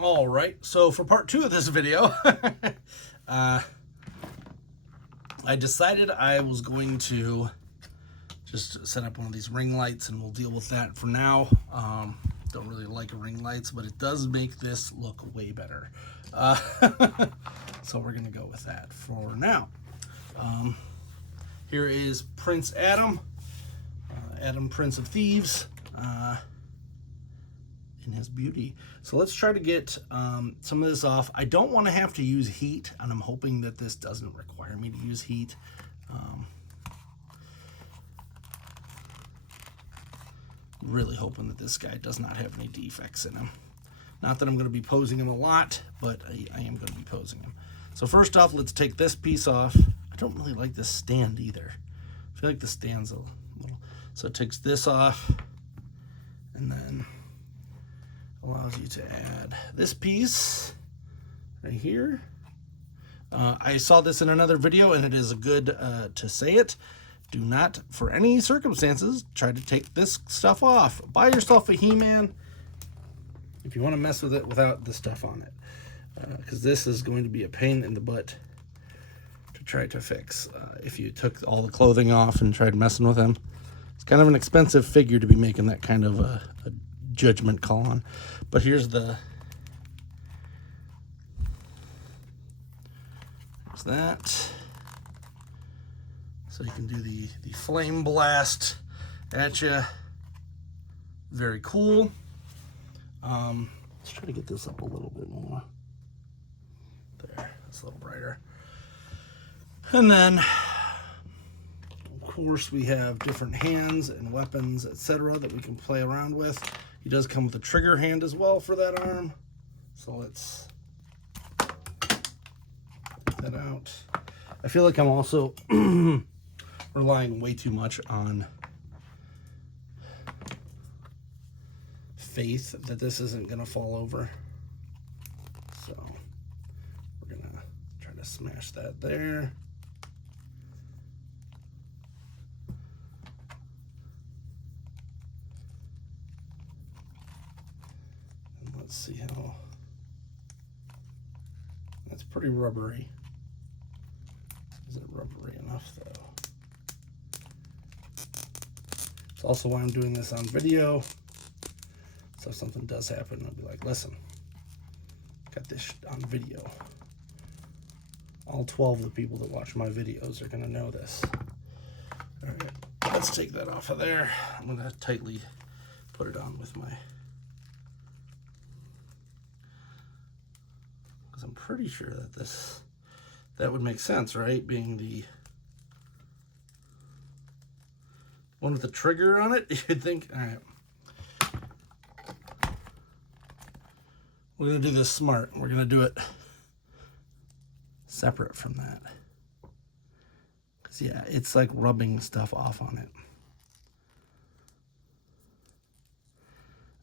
All right, so for part 2 of this video, I decided I was going to just set up one of these ring lights, and we'll deal with that for now. Don't really like ring lights, but it does make this look way better. So we're gonna go with that for now. Here is Prince Adam, Adam Prince of Thieves, in his beauty. So let's try to get some of this off. I don't want to have to use heat, and I'm hoping that this doesn't require me to use heat. Really hoping that this guy does not have any defects in him. Not that I'm going to be posing him a lot, but I am going to be posing him. So first off, let's take this piece off. I don't really like this stand either. I feel like the stand's a little... So it takes this off, and then allows you to add this piece right here. I saw this in another video, and it is good to say it. Do not, for any circumstances, try to take this stuff off. Buy yourself a He-Man if you want to mess with it without the stuff on it, because this is going to be a pain in the butt to try to fix. If you took all the clothing off and tried messing with him, it's kind of an expensive figure to be making that kind of a judgment call on. But here's that. So you can do the flame blast at you. Very cool. Let's try to get this up a little bit more. There, that's a little brighter. And then, of course, we have different hands and weapons, etc., that we can play around with. He does come with a trigger hand as well for that arm. So let's get that out. I feel like I'm also relying way too much on faith that this isn't going to fall over. So we're going to try to smash that there. And let's see how... That's pretty rubbery. Is it rubbery enough though? It's also why I'm doing this on video. So if something does happen, I'll be like, listen, got this on video. All 12 of the people that watch my videos are gonna know this. All right, let's take that off of there. I'm gonna tightly put it on with my, because I'm pretty sure that that would make sense, right? Being the one with the trigger on it, you'd think. All right. We're going to do this smart. We're going to do it separate from that. Because, yeah, it's like rubbing stuff off on it.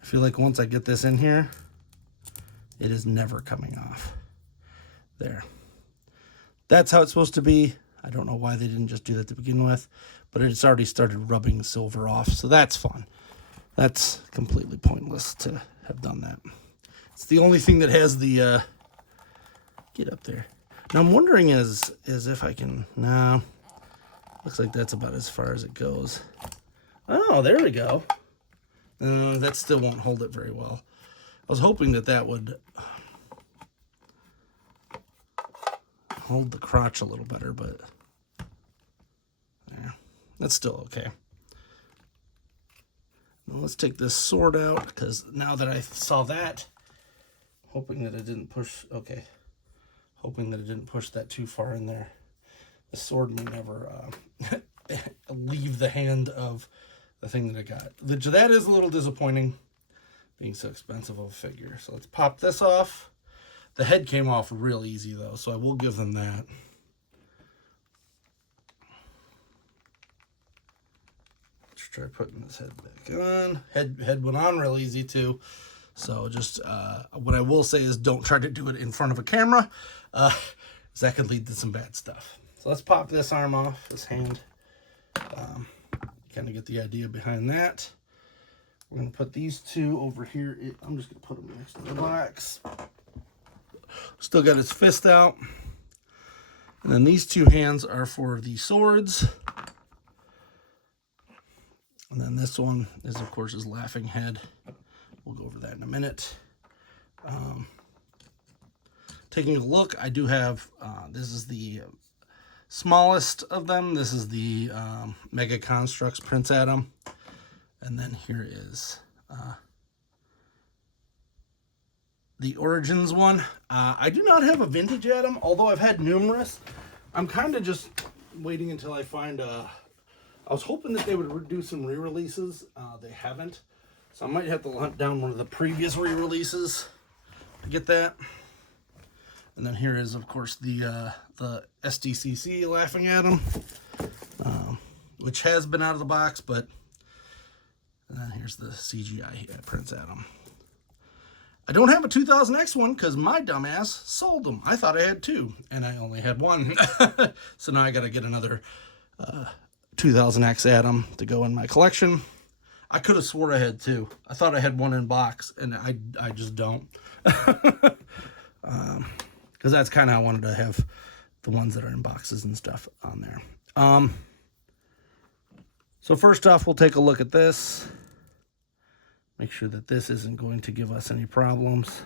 I feel like once I get this in here, it is never coming off. There. That's how it's supposed to be. I don't know why they didn't just do that to begin with, but it's already started rubbing silver off, so that's fun. That's completely pointless to have done that. It's the only thing that has the, get up there. Now I'm wondering is if I can, no, looks like that's about as far as it goes. Oh, there we go. That still won't hold it very well. I was hoping that would hold the crotch a little better, but yeah, that's still okay. Now let's take this sword out, because now that I saw that, hoping that it didn't push, okay, hoping that it didn't push that too far in there. The sword may never leave the hand of the thing that I got. That is a little disappointing, being so expensive of a figure. So let's pop this off. The head came off real easy though, so I will give them that. Let's try putting this head back on. Head went on real easy too. So just what I will say is don't try to do it in front of a camera, because that could lead to some bad stuff. So let's pop this arm off, this hand. Kind of get the idea behind that. We're going to put these two over here. I'm just going to put them next to the box. Still got his fist out. And then these two hands are for the swords. And then this one is, of course, his laughing head. We'll go over that in a minute. Taking a look, I do have, this is the smallest of them. This is the Mega Constructs Prince Adam. And then here is the Origins one. I do not have a vintage Adam, although I've had numerous. I'm kind of just waiting until I find I was hoping that they would do some re-releases. They haven't. So I might have to hunt down one of the previous re-releases to get that. And then here is, of course, the SDCC Laughing Adam, which has been out of the box, but here's the CGI Prince Adam. I don't have a 2000X one because my dumbass sold them. I thought I had two, and I only had one. So now I got to get another 2000X Adam to go in my collection. I could have swore I had two. I thought I had one in box, and I just don't. Because that's kind of how I wanted to have the ones that are in boxes and stuff on there. So first off, we'll take a look at this. Make sure that this isn't going to give us any problems.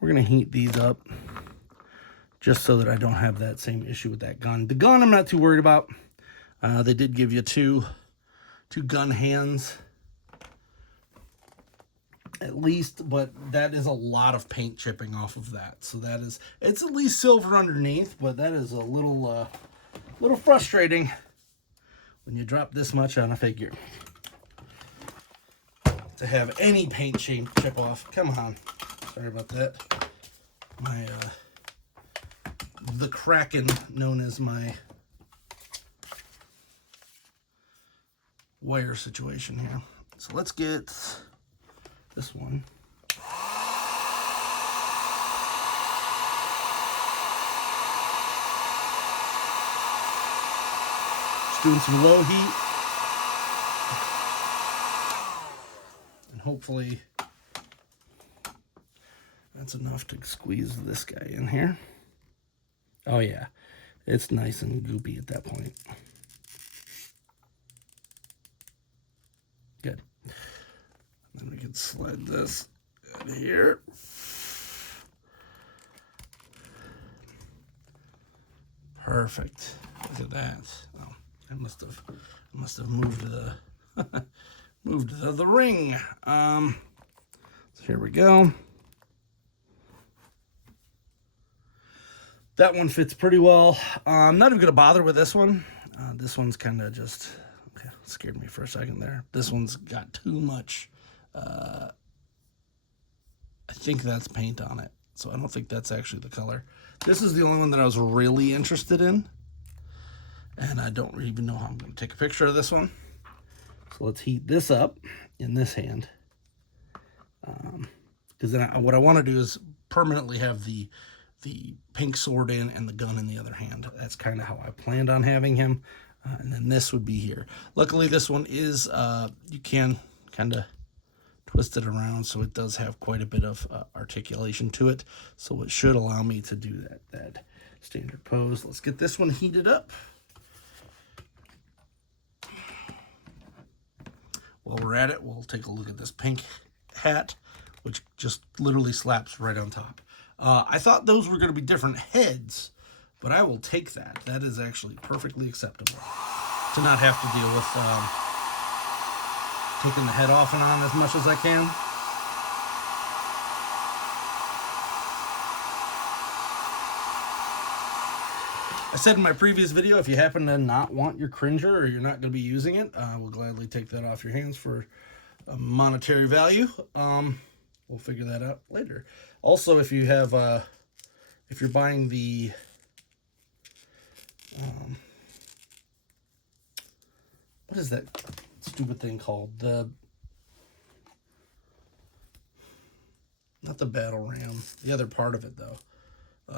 We're going to heat these up just so that I don't have that same issue with that gun. The gun I'm not too worried about. They did give you two gun hands at least, but that is a lot of paint chipping off of that. So that is, it's at least silver underneath, but that is a little frustrating when you drop this much on a figure. To have any paint chip off. Come on. Sorry about that. My the Kraken, known as my wire situation here. So let's get this one. Just doing some low heat. And hopefully that's enough to squeeze this guy in here. Oh yeah, it's nice and goopy at that point. Good. Then we can slide this in here. Perfect. Look at that. Oh, I must have moved the moved the ring. So here we go. That one fits pretty well. I'm not even going to bother with this one. This one's kind of just, okay, scared me for a second there. This one's got too much, I think that's paint on it. So I don't think that's actually the color. This is the only one that I was really interested in. And I don't even know how I'm going to take a picture of this one. So let's heat this up in this hand. Because then what I want to do is permanently have the pink sword in and the gun in the other hand. That's kind of how I planned on having him. And then this would be here. Luckily, this one is, you can kind of twist it around, so it does have quite a bit of articulation to it. So it should allow me to do that standard pose. Let's get this one heated up. While we're at it, we'll take a look at this pink hat, which just literally slaps right on top. I thought those were going to be different heads, but I will take that. That is actually perfectly acceptable to not have to deal with taking the head off and on as much as I can. I said in my previous video, if you happen to not want your Cringer or you're not going to be using it, we'll gladly take that off your hands for a monetary value. We'll figure that out later. Also, if you have, if you're buying the, what is that stupid thing called? Not the battle ram, the other part of it though.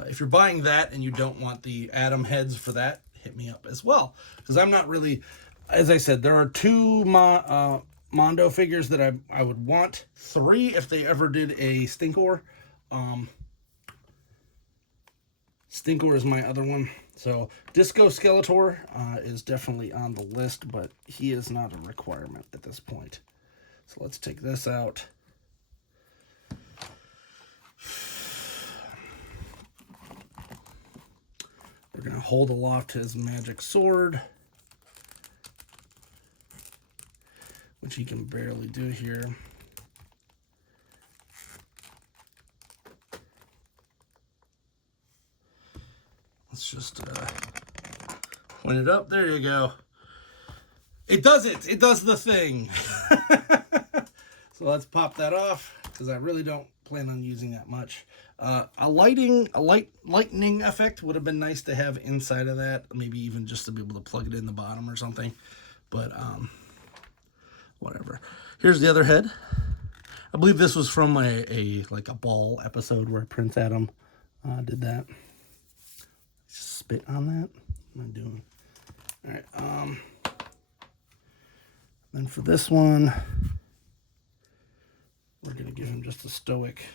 If you're buying that and you don't want the Adam heads for that, hit me up as well. Because I'm not really as I said, there are two Mondo figures that I would want. 3 if they ever did a Stinkor. Stinkor is my other one. So Disco Skeletor is definitely on the list, but he is not a requirement at this point. So let's take this out. We're going to hold aloft his magic sword, which he can barely do here. Let's just point it up. There you go. It does it. It does the thing. So let's pop that off, because I really don't plan on using that much. A lightning effect would have been nice to have inside of that. Maybe even just to be able to plug it in the bottom or something. But whatever. Here's the other head. I believe this was from a ball episode where Prince Adam did that. Just spit on that. What am I doing? All right. Then for this one, we're gonna give him just a stoic.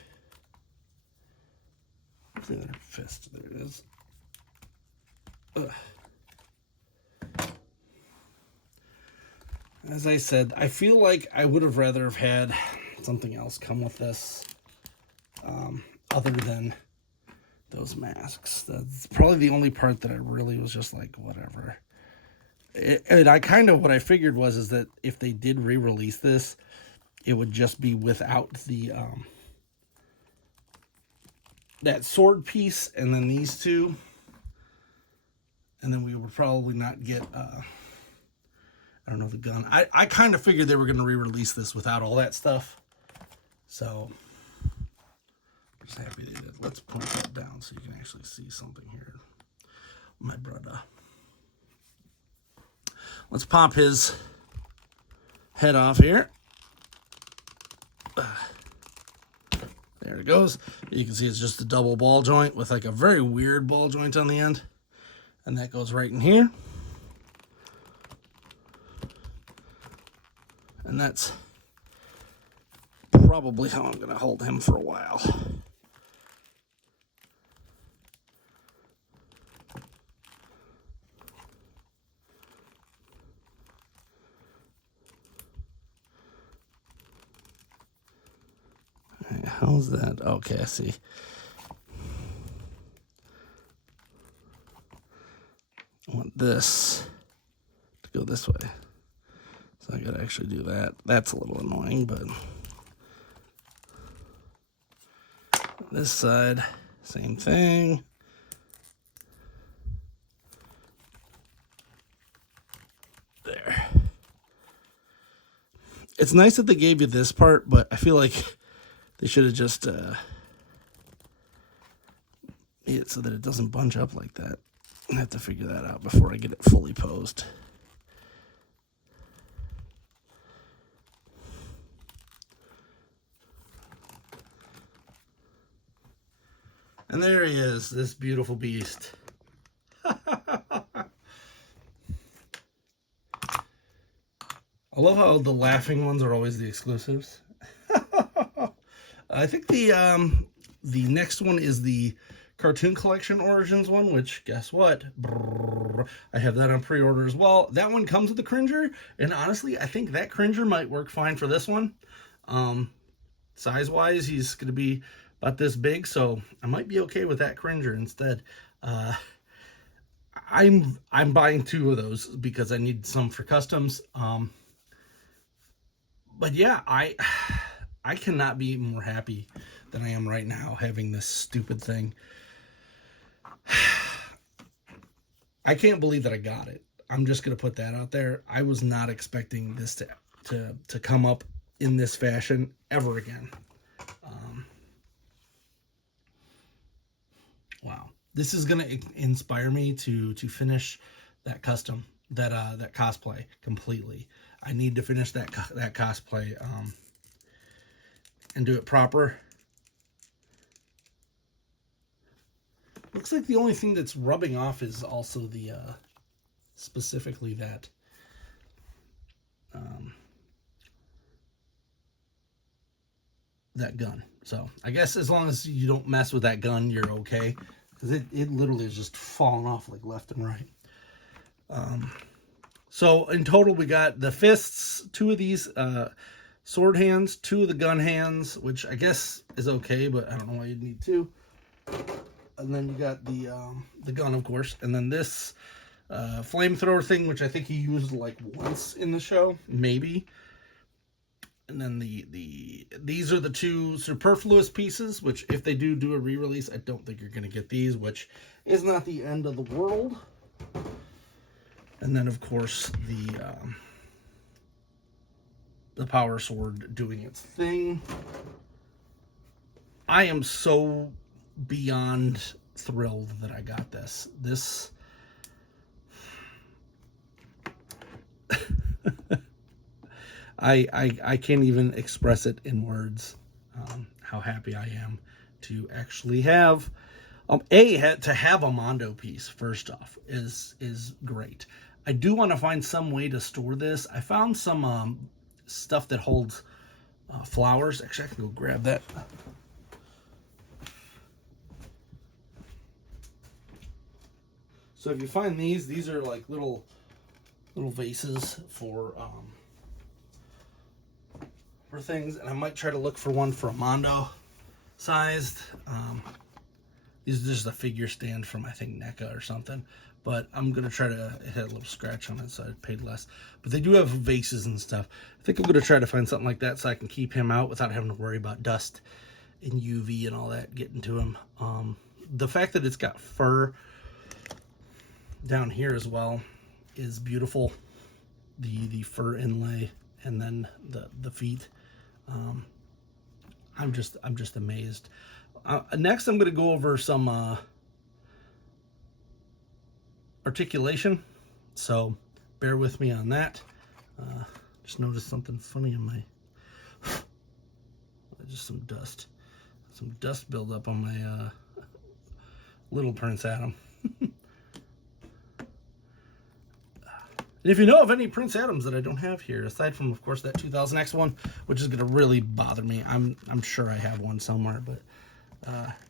The other fist. There it is. Ugh. As I said, I feel like I would have rather have had something else come with this, other than those masks. That's probably the only part that I really was just like, whatever. And I kind of, what I figured is that if they did re-release this, it would just be without the that sword piece, and then these two, and then we would probably not get I don't know, the gun. I kind of figured they were going to re-release this without all that stuff, so I'm just happy they did. Let's point that down so you can actually see something here, my brother. Let's pop his head off here. There it goes. You can see it's just a double ball joint with like a very weird ball joint on the end. And that goes right in here. And that's probably how I'm going to hold him for a while. How's that? Okay, I see. I want this to go this way. So I gotta actually do that. That's a little annoying, but this side, same thing. There. It's nice that they gave you this part, but I feel like they should have just made it so that it doesn't bunch up like that. I have to figure that out before I get it fully posed. And there he is, this beautiful beast. I love how the laughing ones are always the exclusives. I think the next one is the Cartoon Collection Origins one, which, guess what? Brrr, I have that on pre-order as well. That one comes with the Cringer, and honestly, I think that Cringer might work fine for this one. Size-wise, he's going to be about this big, so I might be okay with that Cringer instead. I'm buying 2 of those because I need some for customs. But yeah, I cannot be more happy than I am right now having this stupid thing. I can't believe that I got it. I'm just going to put that out there. I was not expecting this to come up in this fashion ever again. Wow. This is going to inspire me to finish that custom, that cosplay completely. I need to finish that cosplay and do it proper. Looks like the only thing that's rubbing off is also the specifically that that gun. So I guess as long as you don't mess with that gun, you're okay, because it literally is just falling off like left and right. So in total, we got the fists, 2 of these sword hands, 2 of the gun hands, which I guess is okay, but I don't know why you'd need 2. And then you got the gun, of course, and then this flamethrower thing, which I think he used like once in the show, maybe. And then these are the 2 superfluous pieces, which if they do a re-release, I don't think you're going to get these, which is not the end of the world. And then, of course, the power sword doing its thing. I am so beyond thrilled that I got this. I can't even express it in words, how happy I am to actually have to have a Mondo piece. First off, is great. I do want to find some way to store this. I found some stuff that holds flowers. Actually, I can go grab that. So if you find these are like little vases for things, and I might try to look for one for a Mondo sized. These are just a figure stand from, I think, NECA or something. But I'm going to try to, it had a little scratch on it, so I paid less. But they do have vases and stuff. I think I'm going to try to find something like that so I can keep him out without having to worry about dust and UV and all that getting to him. The fact that it's got fur down here as well is beautiful. The fur inlay and then the feet. I'm just amazed. Next, I'm going to go over some articulation, so bear with me on that. Just noticed something funny in my just some dust buildup on my little Prince Adam. And if you know of any Prince Adams that I don't have here, aside from, of course, that 2000X one, which is going to really bother me. I'm sure I have one somewhere, but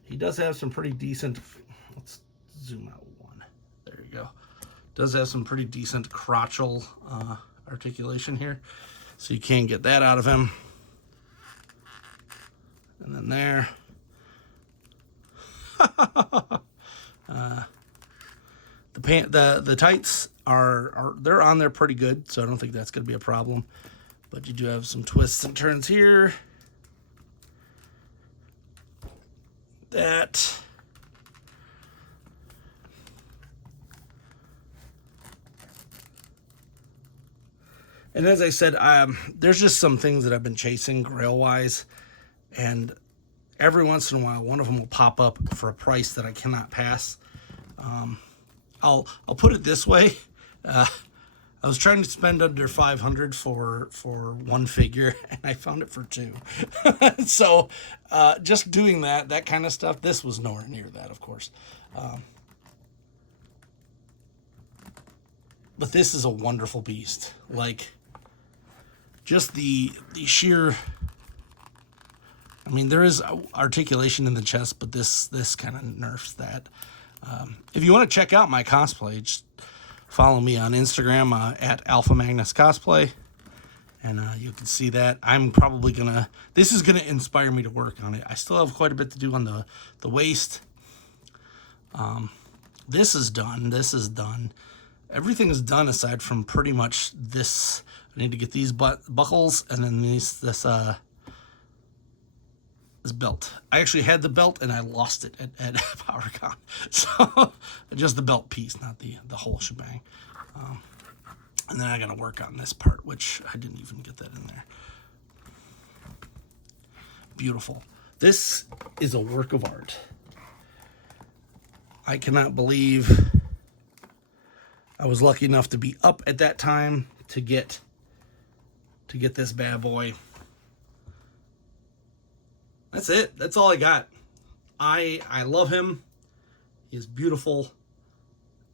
he does have some pretty decent, let's zoom out one. There you go. Does have some pretty decent crotchal articulation here. So you can get that out of him. And then there. The tights are they're on there pretty good, so I don't think that's going to be a problem. But you do have some twists and turns here. That. And as I said, there's just some things that I've been chasing grail-wise, and every once in a while, one of them will pop up for a price that I cannot pass. I'll put it this way. I was trying to spend under $500 for one figure, and I found it for 2. So just doing that kind of stuff, this was nowhere near that, of course. But this is a wonderful beast. Like, just the sheer, I mean, there is articulation in the chest, but this kind of nerfs that. If you want to check out my cosplay, just follow me on Instagram at Alpha Magnus Cosplay, and you can see that. I'm probably this is gonna inspire me to work on it. I still have quite a bit to do on the waist. This is done. This is done. Everything is done aside from pretty much this. I need to get these buckles and then this belt. I actually had the belt and I lost it at PowerCon. So just the belt piece, not the whole shebang. And then I got to work on this part, which I didn't even get that in there. Beautiful. This is a work of art. I cannot believe I was lucky enough to be up at that time to get this bad boy. That's it. That's all I got. I love him. He is beautiful.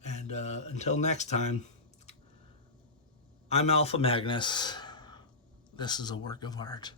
And until next time, I'm Alpha Magnus. This is a work of art.